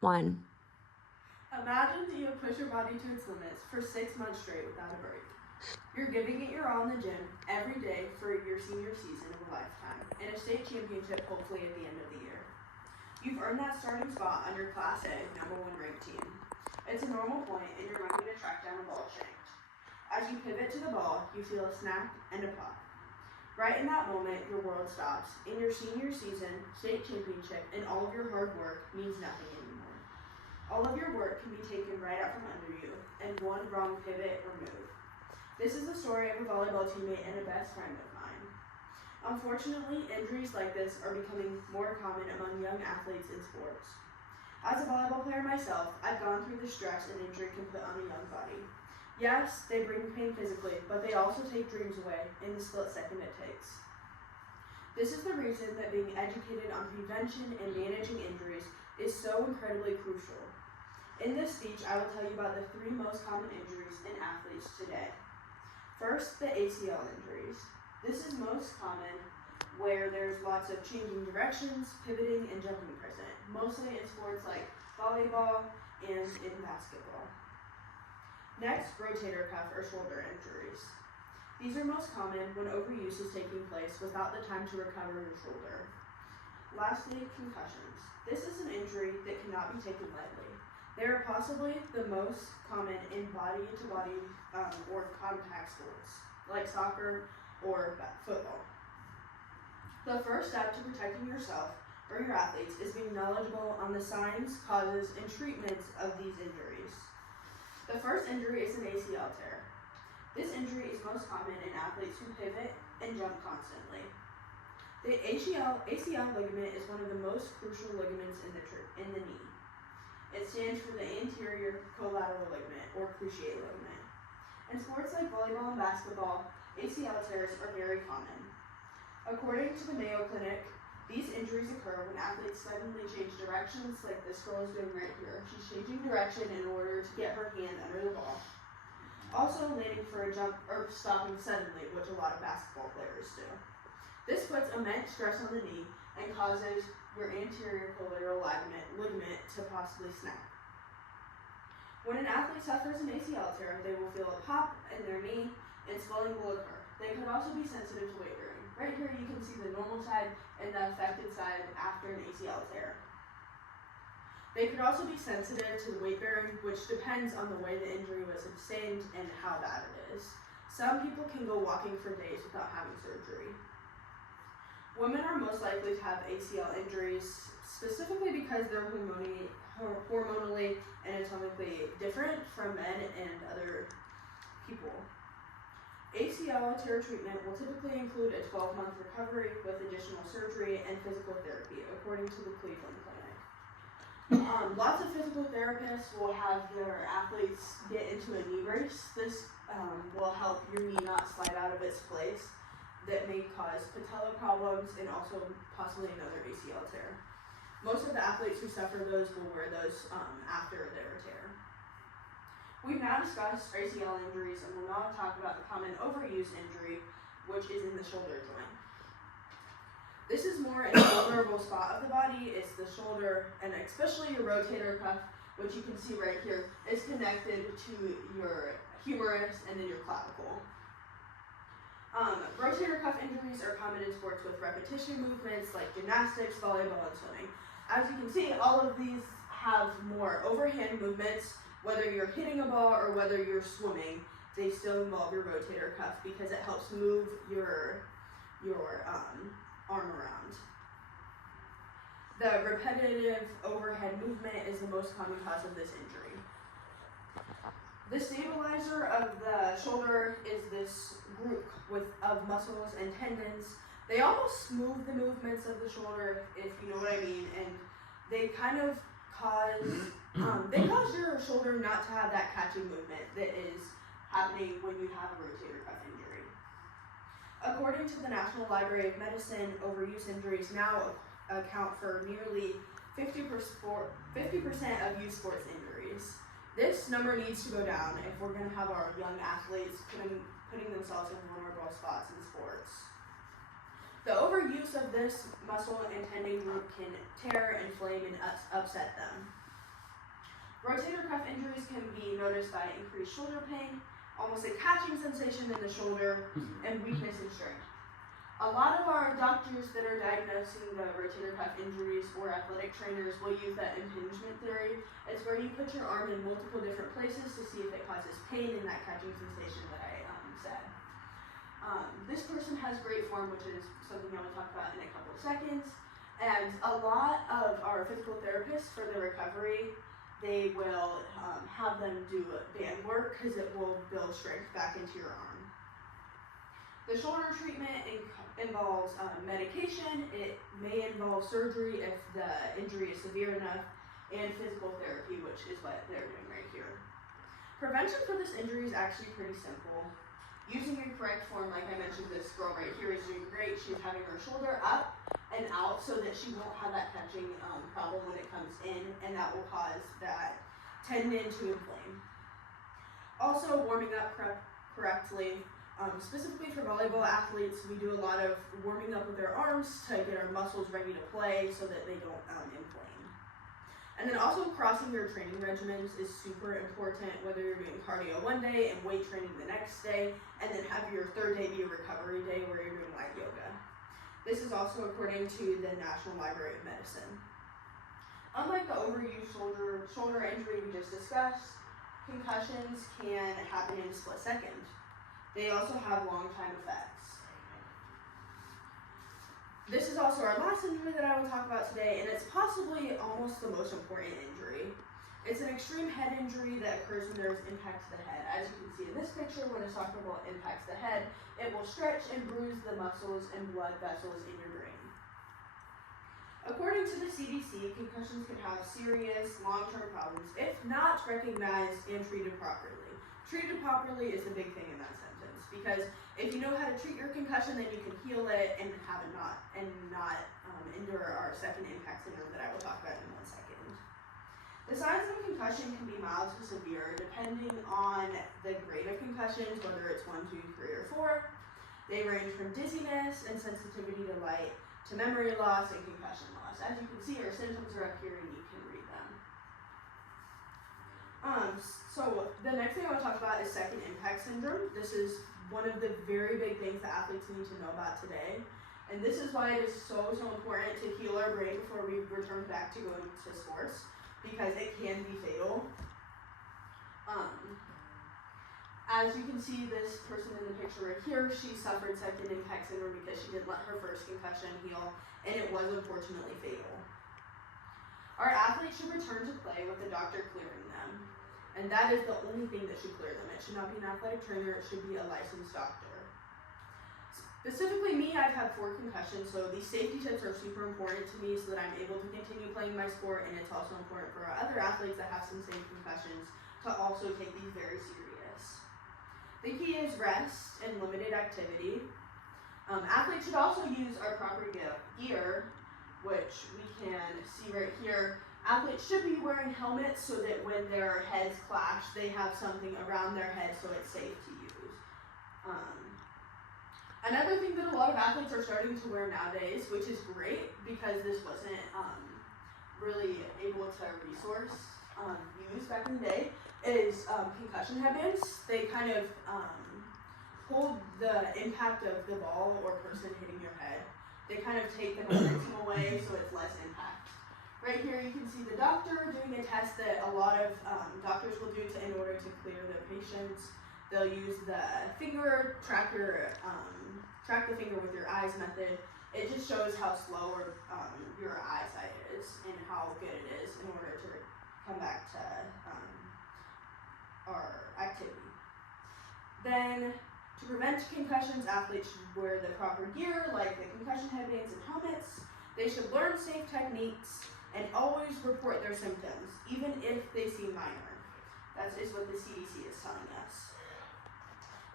1. Imagine that you have pushed your body to its limits for 6 months straight without a break. You're giving it your all in the gym every day for your senior season of a lifetime and a state championship hopefully at the end of the year. You've earned that starting spot on your Class A #1 ranked team. It's a normal point and you're ready to track down a ball shanked. As you pivot to the ball, you feel a snap and a pop. Right in that moment, your world stops, and your senior season, state championship, and all of your hard work means nothing anymore. All of your work can be taken right out from under you, and one wrong pivot or move. This is the story of a volleyball teammate and a best friend of mine. Unfortunately, injuries like this are becoming more common among young athletes in sports. As a volleyball player myself, I've gone through the stress an injury can put on a young body. Yes, they bring pain physically, but they also take dreams away in the split second it takes. This is the reason that being educated on prevention and managing injuries is so incredibly crucial. In this speech, I will tell you about the 3 most common injuries in athletes today. First, the ACL injuries. This is most common where there's lots of changing directions, pivoting, and jumping present, mostly in sports like volleyball and in basketball. Next, rotator cuff or shoulder injuries. These are most common when overuse is taking place without the time to recover your shoulder. Lastly, concussions. This is an injury that cannot be taken lightly. They are possibly the most common in body-to-body or contact sports, like soccer or football. The first step to protecting yourself or your athletes is being knowledgeable on the signs, causes, and treatments of these injuries. The first injury is an ACL tear. This injury is most common in athletes who pivot and jump constantly. The ACL ligament is one of the most crucial ligaments in the knee. It stands for the anterior collateral ligament, or cruciate ligament. In sports like volleyball and basketball, ACL tears are very common. According to the Mayo Clinic, these injuries occur when athletes suddenly change directions, like this girl is doing right here. She's changing direction in order to get her hand under the ball. Also landing for a jump or stopping suddenly, which a lot of basketball players do. This puts immense stress on the knee and causes your anterior collateral ligament to possibly snap. When an athlete suffers an ACL tear, they will feel a pop in their knee and swelling will occur. They could also be sensitive to weight bearing. Right here you can see the normal side and the affected side after an ACL tear. They could also be sensitive to the weight bearing, which depends on the way the injury was sustained and how bad it is. Some people can go walking for days without having surgery. Women are most likely to have ACL injuries specifically because they're hormonally and anatomically different from men and other people. ACL tear treatment will typically include a 12-month recovery with additional surgery and physical therapy, according to the Cleveland Clinic. Lots of physical therapists will have their athletes get into a knee brace. This will help your knee not slide out of its place. That may cause patella problems and also possibly another ACL tear. Most of the athletes who suffer those will wear those after their tear. We've now discussed ACL injuries and we'll now talk about the common overuse injury, which is in the shoulder joint. This is more a vulnerable spot of the body. It's the shoulder, and especially your rotator cuff, which you can see right here, is connected to your humerus and then your clavicle. Rotator cuff injuries are common in sports with repetition movements like gymnastics, volleyball, and swimming. As you can see, all of these have more overhand movements. Whether you're hitting a ball or whether you're swimming, they still involve your rotator cuff because it helps move your arm around. The repetitive overhead movement is the most common cause of this injury. The stabilizer of the shoulder is this group of muscles and tendons. They almost smooth the movements of the shoulder, if you know what I mean, and they kind of cause your shoulder not to have that catching movement that is happening when you have a rotator cuff injury. According to the National Library of Medicine, overuse injuries now account for nearly 50% of youth sports injuries. This number needs to go down if we're going to have our young athletes putting themselves in vulnerable spots in sports. The overuse of this muscle and tendon group can tear, inflame, and upset them. Rotator cuff injuries can be noticed by increased shoulder pain, almost a catching sensation in the shoulder, and weakness and strength. A lot of our doctors that are diagnosing the rotator cuff injuries or athletic trainers will use that impingement theory. It's where you put your arm in multiple different places to see if it causes pain in that catching sensation that I said. This person has great form, which is something I will talk about in a couple of seconds. And a lot of our physical therapists for the recovery, they will have them do band work because it will build strength back into your arm. The shoulder treatment involves medication. It may involve surgery if the injury is severe enough, and physical therapy, which is what they're doing right here. Prevention for this injury is actually pretty simple. Using your correct form, like I mentioned, this girl right here is doing great. She's having her shoulder up and out so that she won't have that catching problem when it comes in, and that will cause that tendon to inflame. Also, warming up correctly. Specifically for volleyball athletes, we do a lot of warming up with our arms to get our muscles ready to play so that they don't inflame. And then also crossing your training regimens is super important, whether you're doing cardio one day and weight training the next day, and then have your third day be a recovery day where you're doing light yoga. This is also according to the National Library of Medicine. Unlike the overused shoulder injury we just discussed, concussions can happen in a split second. They also have long-time effects. This is also our last injury that I will talk about today, and it's possibly almost the most important injury. It's an extreme head injury that occurs when there's impact to the head. As you can see in this picture, when a soccer ball impacts the head, it will stretch and bruise the muscles and blood vessels in your brain. According to the CDC, concussions can have serious long-term problems if not recognized and treated properly. Treated properly is the big thing in that sentence, because if you know how to treat your concussion, then you can heal it and have it not endure our second impact syndrome that I will talk about in 1 second. The signs of a concussion can be mild to severe depending on the grade of concussions, whether it's 1, 2, 3, or 4. They range from dizziness and sensitivity to light to memory loss and concussion loss. As you can see, our symptoms are up here and you can read them. So the next thing I want to talk about is second impact syndrome. This is one of the very big things that athletes need to know about today. And this is why it is so important to heal our brain before we return back to going to sports, because it can be fatal. As you can see, this person in the picture right here, she suffered second impact syndrome because she didn't let her first concussion heal, and it was unfortunately fatal. Our athletes should return to play with the doctor clearing them, and that is the only thing that should clear them. It should not be an athletic trainer, it should be a licensed doctor. Specifically me, I've had 4 concussions, so these safety tips are super important to me so that I'm able to continue playing my sport, and it's also important for our other athletes that have some same concussions to also take these very serious. The key is rest and limited activity. Athletes should also use our proper gear, which we can see right here. Athletes should be wearing helmets so that when their heads clash, they have something around their head so it's safe to use. Another thing that a lot of athletes are starting to wear nowadays, which is great because this wasn't really able to use back in the day, is concussion headbands. They kind of hold the impact of the ball or person hitting your head. They kind of take the momentum away so it's less impact. Right here you can see the doctor doing a test that a lot of doctors will do in order to clear their patients. They'll use the finger, track the finger with your eyes method. It just shows how slow your eyesight is and how good it is in order to come back to our activity. Then, to prevent concussions, athletes should wear the proper gear, like the concussion headbands and helmets. They should learn safe techniques and always report their symptoms, even if they seem minor. That is what the CDC is telling us.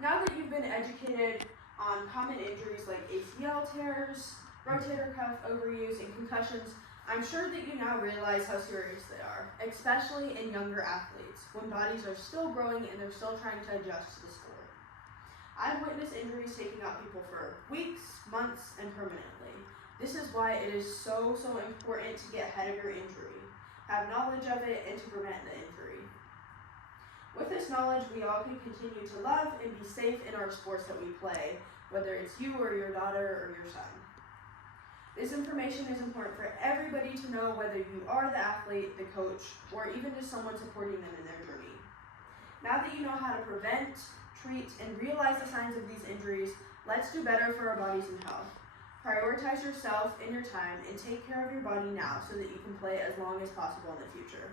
Now that you've been educated on common injuries like ACL tears, rotator cuff overuse, and concussions, I'm sure that you now realize how serious they are, especially in younger athletes, when bodies are still growing and they're still trying to adjust to the sport. I've witnessed injuries taking out people for weeks, months, and permanently. This is why it is so important to get ahead of your injury. have knowledge of it, and to prevent the injury. With this knowledge, we all can continue to love and be safe in our sports that we play, whether it's you or your daughter or your son. This information is important for everybody to know, whether you are the athlete, the coach, or even just someone supporting them in their journey. Now that you know how to prevent, treat, and realize the signs of these injuries, let's do better for our bodies and health. Prioritize yourself and your time and take care of your body now so that you can play as long as possible in the future.